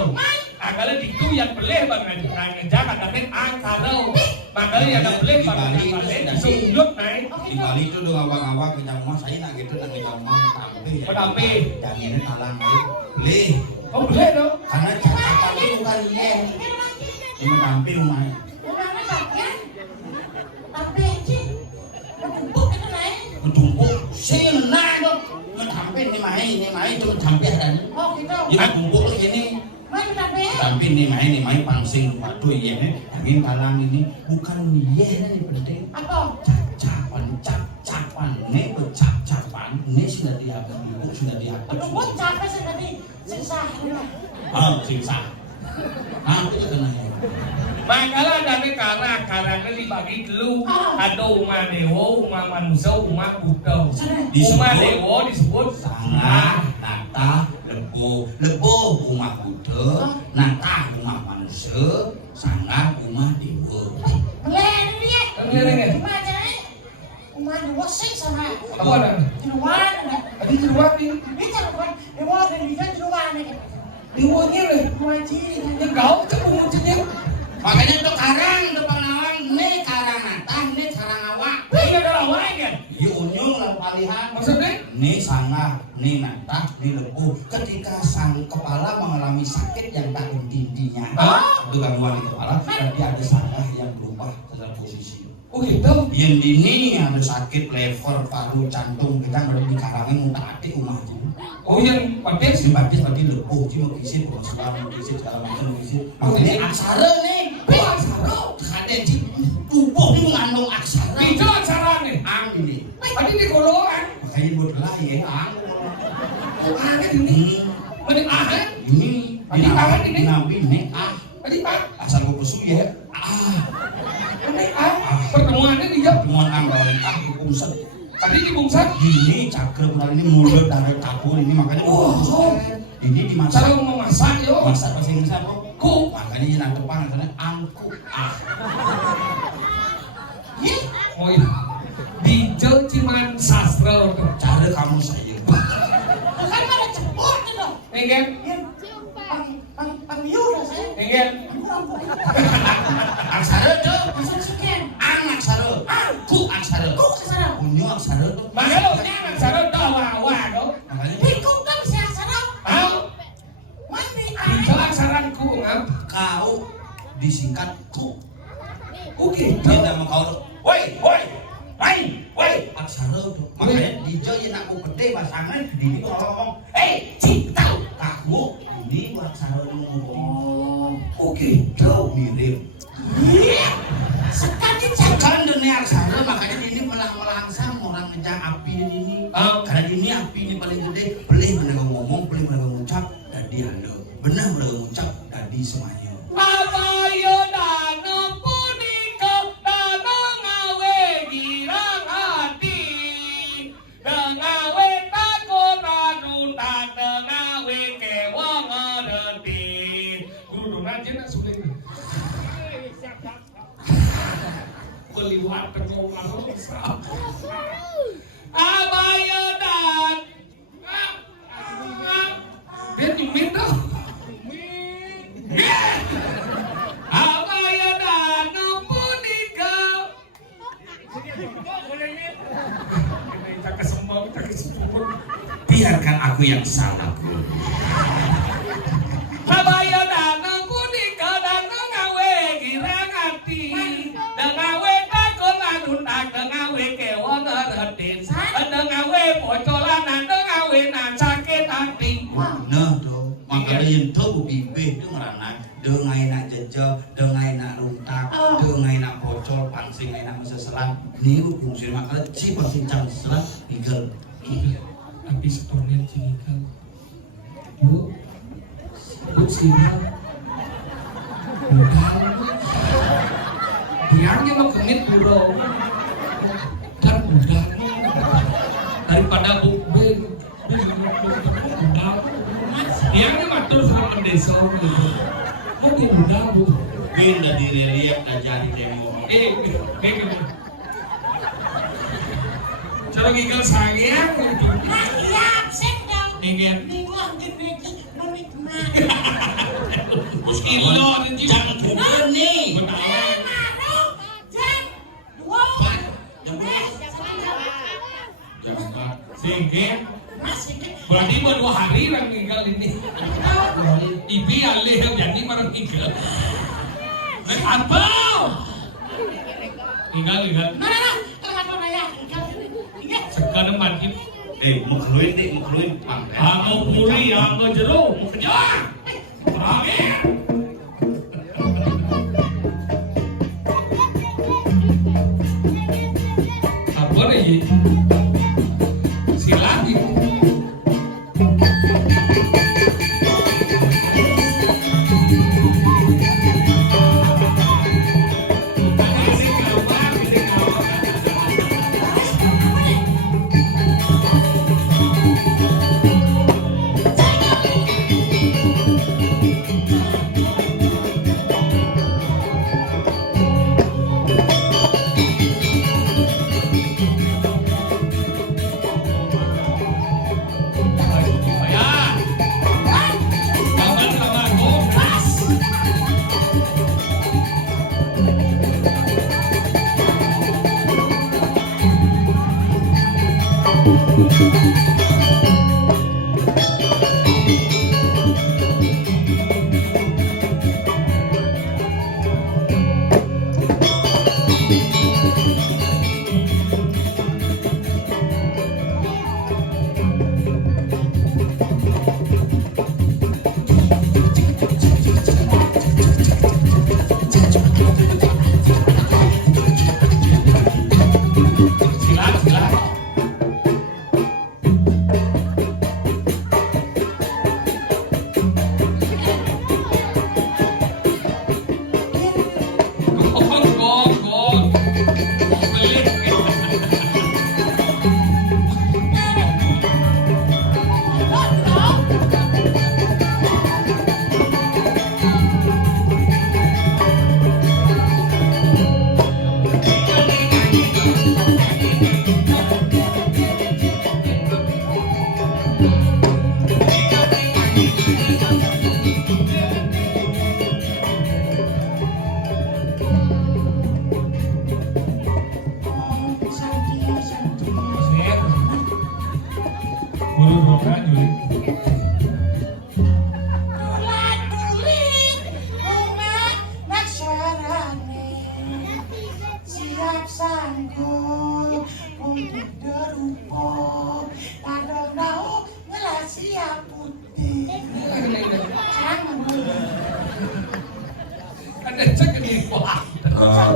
Agaklah itu yang boleh banget. Ngejak ada ang karang. Makanya yang boleh banget. Sungguh naik. Di Bali itu dong awak-awak kita rumah saya nak gitu dan kita rumah Metampe. Dan ini talang air beli. Oh boleh dong. Karena Jakarta itu bukan yen. Ini tampil rumahnya. Beneran bagian. Tapi cik. Bertumpuk itu naik. Tumpuk sih enak dong. Tampil ini main cuma tampil dan. Oh gitu. Ya tumpuk ini. Mana tapi? Tapi ini main pangsing waduh iya angin talang ini bukan yen ini penting. Apa? Capan ini cap-capan ini sudah diatur sudah diatur. Bertumpuk capek sih tadi. Susah. Siksa. Itu kena ya. Makalah dari karangnya dibagi dulu. Ada umat dewa, umat manusia, umat buddha. Umat dewa disebut Sangha, nata, lebo umat Buddha, nata umat manusia, sangha umat dewa. Boleh ini ya. Boleh. Gimana nih? Umar dua sih sama. Apa ada? Di luar ada. Di luar nih. Ini kan di luar dan di luar nih. Di luarnya deh. Dua ciri. Yang kau itu penguncinya. Makanya itu karang itu pengawan, ini karang nata, ini karang awak. Ini ada lawan ya. Yunyung lalu palihan. Maksudnya? Ini sangha, ini nata, ini lebu. Ketika sang kepala mengalami sakit yang tak henti-hentinya, itu gangguan di kepala, berarti ada sangha yang berubah dalam posisi. Oh gitu. Yang ini ada sakit lever, paru, jantung, kita berada di karangnya muntah hati rumah itu. Oh yang pakai Simpatis berarti lebu, cuma kisih, segala macam kisih. Makanya aksara nih, aksara. Ada di tubuh ini mengandung aksara. itu acara nih. Ang ini. Tadi di golongan. Makanya buat lah ya, ang. Ada ini. Mending ahad. Ini Tadi tangan ini. Nabi ini Tadi pak. asal gue pesu ya. Mending ah. Pertemuannya di jam. Temuan anggaran kumset. Tadi di bungsan. Ini cakram ini mulut dari tabur ini makanya. Ini dimasak. Cara mau memasak yo. Masak bahasa Inggris apa? Ku. Makanya yang nanti depan karena angku. Oh iya. Di cuman sastra tuh. Cara kamu saya. Kan mana cepot nih dong. Enggak. Pamiura saya. Enggak. Aksara tuh. Masuk sekian. Ang aksara. Ku aksara. Kok kesana? Unyu aksara tuh. Makanya lo jangan sastra tawa dong. Makanya Pikuk kan si aksara. Mau? Mami Itu aksaranku ngap. kau disingkat ku. Oke. Tidak mau kau. Woi. Aksara tuh. Makanya di Jawa yang aku pede pasangan di sini ngomong. Cinta. Kamu ini aksara ngomong. Oke. Jauh mirip. sekali Sekarang dunia aksara makanya ini malah melangsang orang ngejar api ini. Karena ini api ini paling gede. Boleh mereka ngomong, boleh mereka ngucap, jadi anda. Benar mereka ngucap, jadi semuanya. Abayo dana punika dana ngawe girang hati dengawe takut adun tak dengawe kewang ngerti guru donan jenak sulit keliwat terjauh abayo dan dia nyemin dong Abaya dana pun yang salah. Kabaya danang kuning danang ngawe girang ati dangawe takon adun dangawe kewon raden dangawe bocolan dangawe nan sakit hati. Nah tuh, makanya yang tahu bibir itu ngeranak, dengai nak jejak, dengai nak runtak, dengai nak bocor, pangsing nak seselang. Ini fungsi makanya si pangsing cang seselang tinggal. Tapi setornya cinikal. Bu, sihal. Biarnya mau kengit burung. Kan udah. Daripada bukben. Biarnya matur sama pendesa itu. Mungkin udah bu. Bin dari relief aja di demo. Cara gigal sayang gitu. Iya, absen dong. Ingin. Minggu angin lagi menikmat. Terus kilo dan Jangan kubur nih. Maru, jam 2. Jangan. Singkir. Masih ke. Berarti mau 2 hari lang tinggal ini. Ibi alih yang ini marang tinggal. Apa? Tinggal. Mana? Kalau raya, ingat. Sekarang makin. Mukluin. Mau pulih, mau jeruk, mau kejar. Amin. Apa nih? Silati.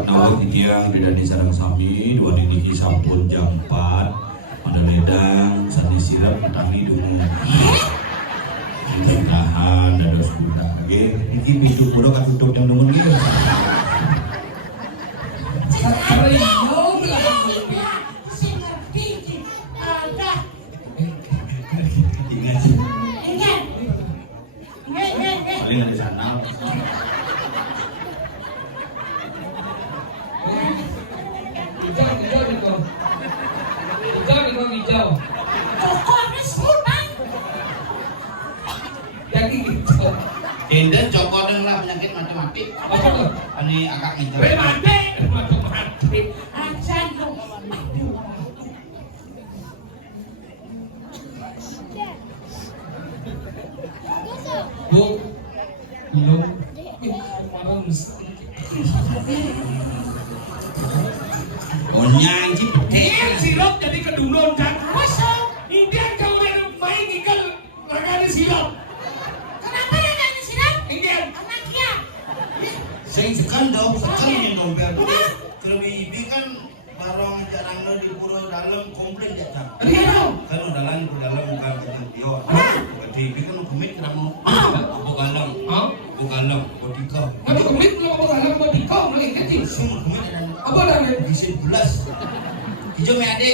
Nawat titiang didani sarang sami dua diniki sampun jam 4 pada ledang sandi sirap petani dungu tahan dados budak ge iki pintu budak katutup jam dungu ge paling ada sana Hijau. Yang hijau. Enden cokodan lah penyakit matematik. Apa tuh? Ini agak hijau. Matematik. Ajan dong. nyanyi bedek. Ini sirup jadi kedulun kan. Kosong. Indian kau udah main ikan lagi sirup. Kenapa dia nyanyi siram? Indian. Anaknya. Sing sekendong dompet. Kalau ibi kan barang jarangnya di pura dalam komplain ya kan. Riau. Kan dalam bukan dia. Berarti ibi kan komit kamu. Apa galang? Apa galang? Botika. Mana komit lo apa galang buat dikau lagi kecil. Semua komit dan Apa dah ni? isi 11. Hijau me ade.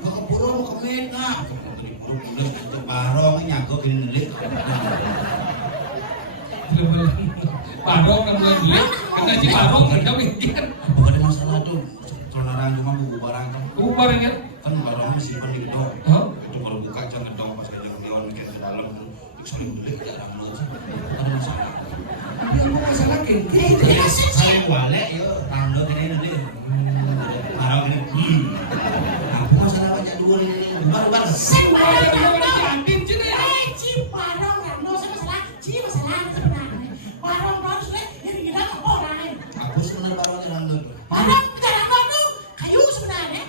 Kau pura mau komit nak. Di pura itu barang nyago kini nelik. Barong nak boleh beli. Kena si barong kena Indian. Apa ada masalah tuh? Tonaran cuma buku barang kan. Barangnya. Kan barangnya simpan di gedung. Hah? Itu kalau buka jangan gedung pas aja dewan mikir di dalam tuh. Saling beli jarang lu sih. Ada masalah. Dia mau masalah kengki. Ya saling wale yo rando gini nanti. Barang ini. Aku masalah banyak dua ini. Baru. Sing barang rano. Jantin sini. Ci barang rano sama salah. Ci masalah sebenarnya. Barang rano sudah yang kita orang. Aku sebenarnya barangnya rando. Barang rano tu kayu sebenarnya.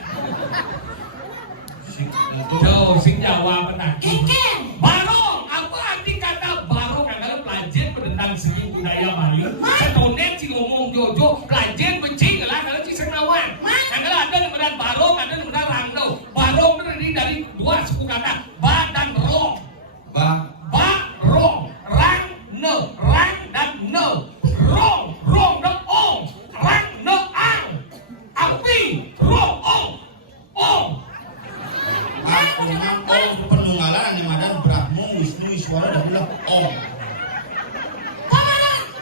Jauh sing Jawa petang. Keken. Barong, apa arti kata barong adalah pelajar tentang seni budaya Bali. Setonet si ngomong jojo, pelajar benci lah kalau si senawan. Adalah ada namanya barong, ada namanya rangdo. Barong terdiri dari dua suku kata, ba dan rong. Ba, rong, rang, ne, rang dan ne. Rong dan ong, rang, ne, ang. Api, rong, ong. Aku memang penunggalan yang ada Brahmo, Wisnu, Iswara dan bilang Om.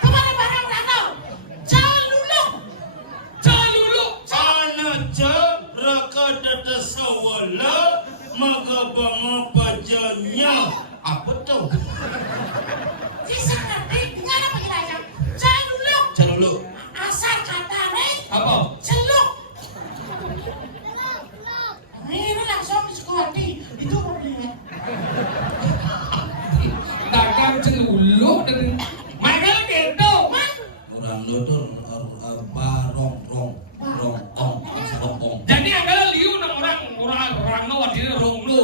Kemana barang rano? Jangan dulu. Anaja raka dada sawala magabanga pajanya. Apa tuh? Bisa ngerti dengan apa kiranya? Jangan dulu. Dulu. Asal kata ni Apa? celuk. Ini langsung disekuati. Itu mobilnya. Dagang celuluk dan mereka gitu. Orang tuh barong ong. Jadi agak liu nang orang no di rong lo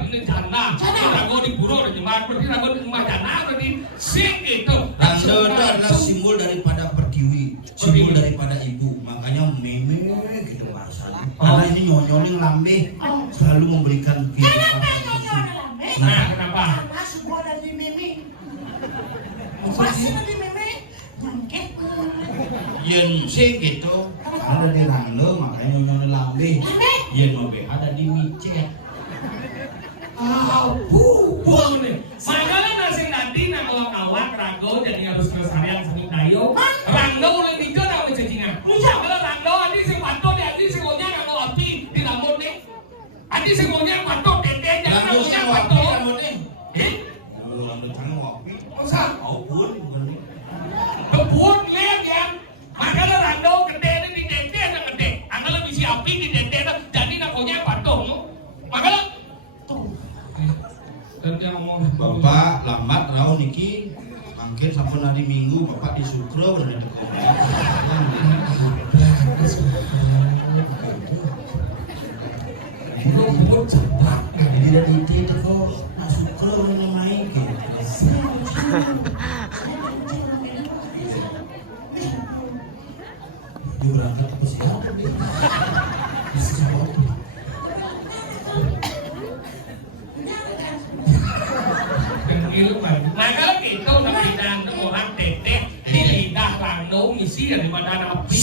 di jana. Rago di buro di jemaat berarti rago di rumah jana berarti sing gitu. Rando itu adalah simbol daripada pertiwi, simbol daripada ibu. Makanya meme gitu bahasanya. Karena ini nyonyolin lambe selalu memberikan Kenapa nyonya lambe? Nah, kenapa? Karena sebuah dari meme. Masih dari meme. Jangket. Yen sing gitu ada di rando makanya nyonyolin lambe. Yen mobe ada di micet. Buang nih. Makanya nasi nanti nang awak rago jadi harus kesarian seni dayo. Rangdo udah tiga nama cacingan. Kalau rangdo adi si pato di adi si gonya nggak mau api di rambut nih. Adi si gonya pato tete jangan Rando gonya sing pato. wapi rambutnya. Rando canggih wapi. Masa? Aupun bener. Kebun lihat ya. Makanya rangdo gede ini di tete ada gede. Anggal bisi api di tete jadi nang gonya pato. Makanya dan yang ngomong Bapak lambat rau niki mangkir sampun hari Minggu Bapak di Sukro bener teko. Bukan cepat. Jadi dari itu teko nak Sukro bener main gitu. Dia berangkat ke siapa dia? Siapa? Nah kalau gitu pembinaan orang teteh di lidah rangdo misi daripada api.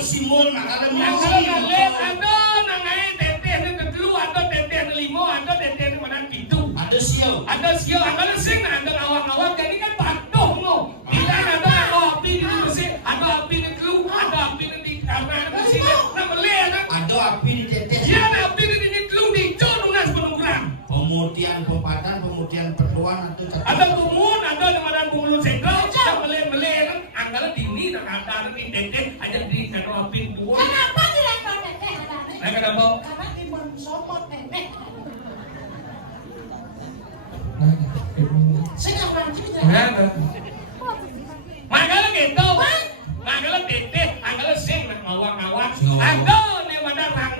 Simbol nak ada Nah kalau kalian ada nangai teteh di ketelu, ada teteh di limo, ada teteh di mana gitu. ada siau. Ada sial, ada sing, ada awak-awak, jadi kan patuh no. Kita ada api di mesin, ada api di telu, ada api di karena mesin. Nah beli kan? Ada api di teteh. Dia ada api di telu di jodoh penunggang. Pemutihan pempadan, pemutihan pertuan atau Ada kumun, ada di mana kumun sentral, ada beli kan? Anggaran dini dan ada di teteh, ada di kado api dua. Kenapa tidak kau teteh ada ni? Nah kenapa? Karena timbun somot teteh. Saya nggak berani tidak. Makanya gitu, makanya teteh, makanya sing ngawak-ngawak. Ada di mana rang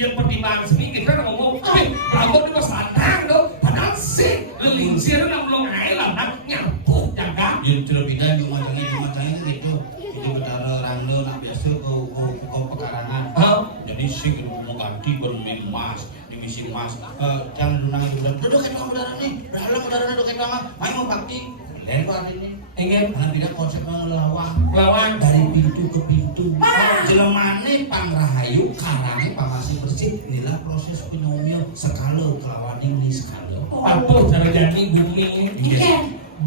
yang pertimbangan sedikit kan ngomong, rambut itu santang dong, padahal sih lelingsir itu belum air lah, nyambung jaga. Yang terlebih di macangnya gitu. Jadi betara randa nak biasa kau pekarangan. Jadi sih mau ganti bermain emas, dimisi emas. Jangan dunang itu bilang, duduk kita udara nih, berhalang udara duduk kita main mau bakti. Dan kau hari ini ingin karena tidak konsep melawang dari pintu ke pintu. Jelemane pangrahayu karangnya pamasi bersih. Inilah proses penyomil skala kelawan ini skala. Patuh cara jadi bumi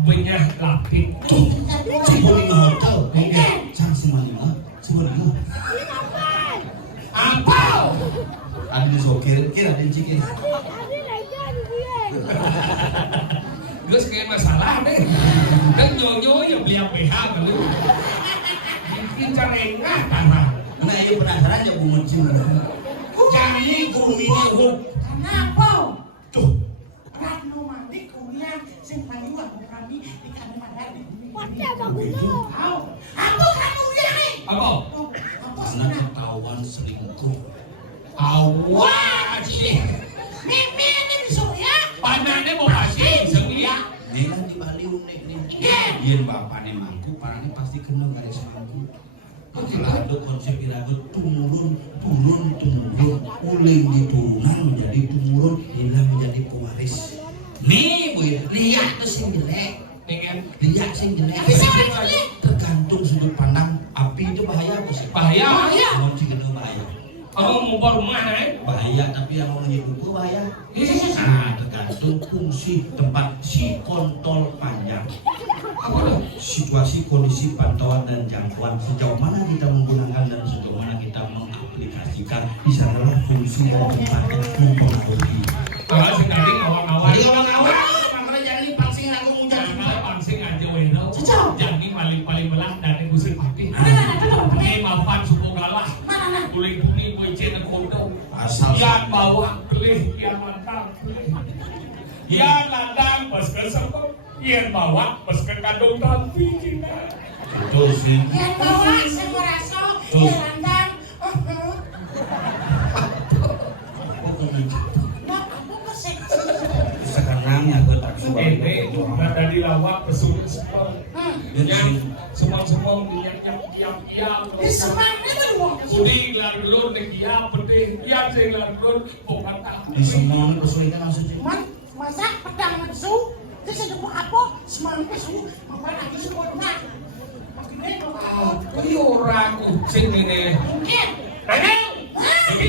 banyak lapis. Cuma di hotel, sang semuanya. Apa? Ada di sokir, ada di cikir. Terus kayak masalah deh, kan nyonya yang beli PH dulu, bikin cara enggak tanah. Nah ini penasaran ya Bu Mencim. Jadi kuruminya Bu. Kenapa? Tuh. Rano mandi kuliah, sing paling gak berani di kanan pada di bumi. Begitu. Aku kamu lihat. Apa? Apa Karena sih? ketahuan selingkuh. Awas sih, Mimi ini bisa ya? panahnya mau kasih semuanya. Dia kan di Bali unik nih. Biar bapaknya mangku, parahnya pasti kena garis mangku. Setelah ada konsep iraga turun, uling di turunan menjadi turun, inilah menjadi pewaris. Nih, Bu, lihat tuh sing jelek. Lihat sing jelek. Tergantung sudut pandang. Api itu bahaya apa sih? Bahaya. Mau cikgu bahaya. Kamu mau bawa rumah Bahaya, tapi yang mau hidup bahaya. Nah, tergantung fungsi tempat si kontol panjang. Situasi, kondisi, pantauan dan jangkauan sejauh mana kita menggunakan dan sejauh mana kita mengaplikasikan di sanalah fungsi dan tempatnya mempengaruhi. Kalau sekali ngawang-ngawang. Makanya jangan pangsing aku ngucap. Jangan pangsing aja weno. Jangan paling belah dari gusit pati. Ini mapan suku galah. Kuling-kuling kuicin kodo. Yang bawa pilih, yang mantap pilih. Yang landang pas ke sepuluh. Yang bawa pas ke kandung tapi kita. Betul sih. Yang bawa saya merasa yang landang. Aku keseksi. Sekarang ya gue tak suka. Itu dari lawak pesulit semua. Yang semua diam. Di semangat itu dong. Kudi gelar gelur negia putih, yang saya gelar gelur bukan tak. Di semua ini kesulitan maksudnya. Masa pedang nafsu, terus ada apa? Semangat nafsu, apa lagi semua dengar. Kau orang kucing ini. Mungkin. Nangil,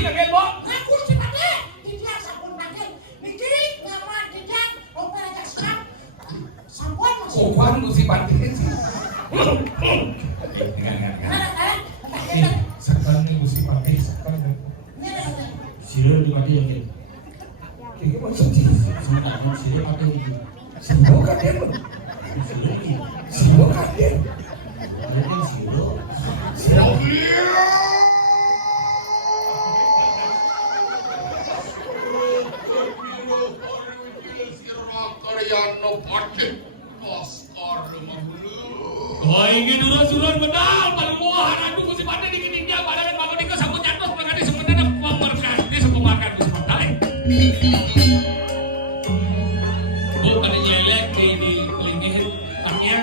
nangil bo. Aku cepatnya, tidak sabun nangil. Niki, ngawan tidak, open aja sekarang. Sabun masih. Opan mesti banting sih. Sekarang ini mesti pakai sekarang. Siro di mati yang ini. Kayak macam sih. Sebenarnya siro pakai ini. Semua kaden. Siro ini. Semua kaden. Mungkin siro. Siro. Oh ini durun benar, paling muahan aku mesti pada dikit-dikit, padahal bangun itu sabun nyatos mengani sebenarnya pemerkas ini sepuluh makan mesti pada. Bukan nyelek di pelingihin, artinya